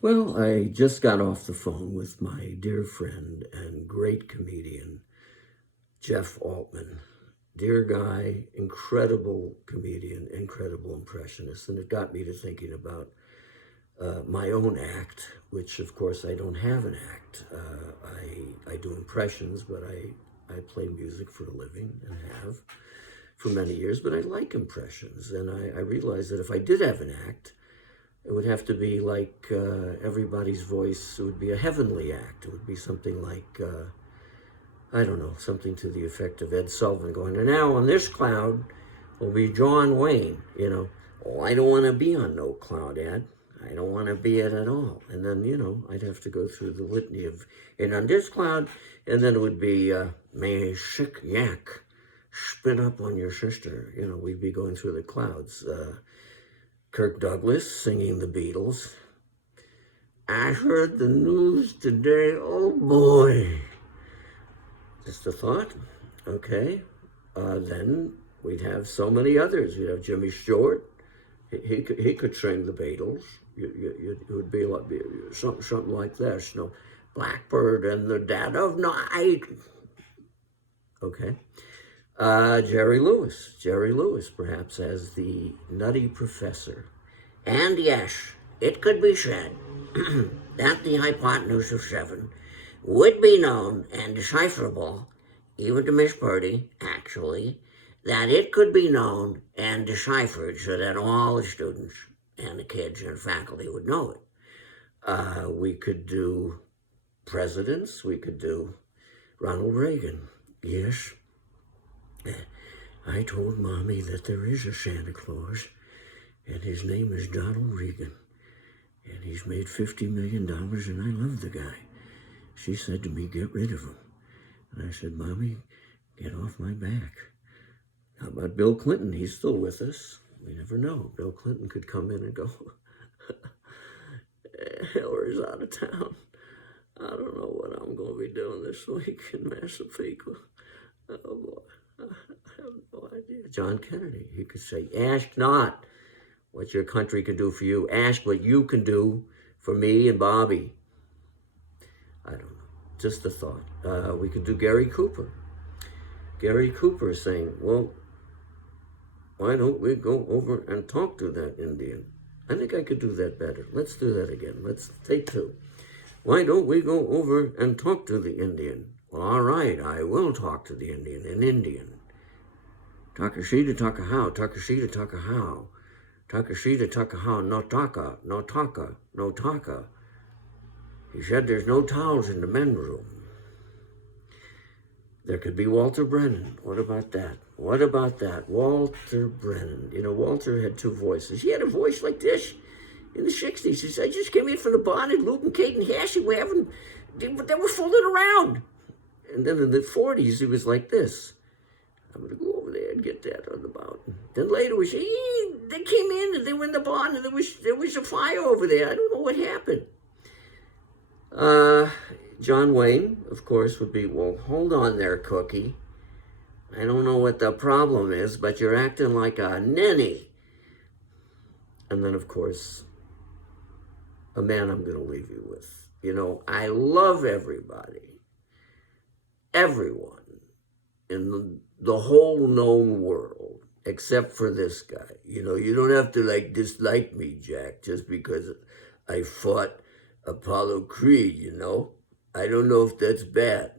Well, I just got off the phone with my dear friend and great comedian, Jeff Altman. Dear guy, incredible comedian, incredible impressionist. And it got me to thinking about my own act, which of course I don't have an act. I do impressions, but I play music for a living and have for many years, but I like impressions. And I realized that if I did have an act, it would have to be like everybody's voice. It would be a heavenly act. It would be something like, I don't know, something to the effect of Ed Sullivan going, and now on this cloud will be John Wayne, Oh, I don't want to be on no cloud, Ed. I don't want to be it at all. And then, I'd have to go through the litany of, and on this cloud, and then it would be, may sick yak spit up on your sister. We'd be going through the clouds. Kirk Douglas singing the Beatles. I heard the news today, oh boy. Just a thought, okay. Then we'd have so many others. You'd have Jimmy Stewart. He could sing the Beatles. It would be like something like this, Blackbird and the Dead of Night. Okay. Jerry Lewis, perhaps, as the Nutty Professor. And yes, it could be said that the hypotenuse of 7 would be known and decipherable, even to Miss Purdy, actually, that it could be known and deciphered so that all the students and the kids and faculty would know it. We could do presidents. We could do Ronald Reagan. Yes. I told Mommy that there is a Santa Claus, and his name is Donald Reagan, and he's made $50 million, and I love the guy. She said to me, get rid of him. And I said, Mommy, get off my back. How about Bill Clinton? He's still with us. We never know. Bill Clinton could come in and go, Hillary's out of town. I don't know what I'm going to be doing this week in Massapequa. Oh, boy. I have no idea. John Kennedy, he could say, ask not what your country can do for you. Ask what you can do for me and Bobby. I don't know. Just a thought. We could do Gary Cooper. Gary Cooper saying, well, why don't we go over and talk to that Indian? I think I could do that better. Let's do that again. Let's take 2. Why don't we go over and talk to the Indian? Well, all right, I will talk to the Indian in Indian. Takashita Takahau, Takashita Takahau. Takashita Takahau, no taka, no taka, no taka. He said there's no towels in the men's room. There could be Walter Brennan. What about that? What about that? Walter Brennan. Walter had 2 voices. He had a voice like this in the 60s. He said, I just came in from the Bonnet, Luke and Kate and Hassie. They were fooling around. And then in the 40s, he was like this. I'm going to go over there and get that on the mountain. Then later, they came in and they were in the barn and there was a fire over there. I don't know what happened. John Wayne, of course, would be, well, hold on there, Cookie. I don't know what the problem is, but you're acting like a ninny. And then, of course, a man I'm going to leave you with. I love everybody. Everyone in the whole known world, except for this guy. You don't have to dislike me, Jack, just because I fought Apollo Creed, I don't know if that's bad.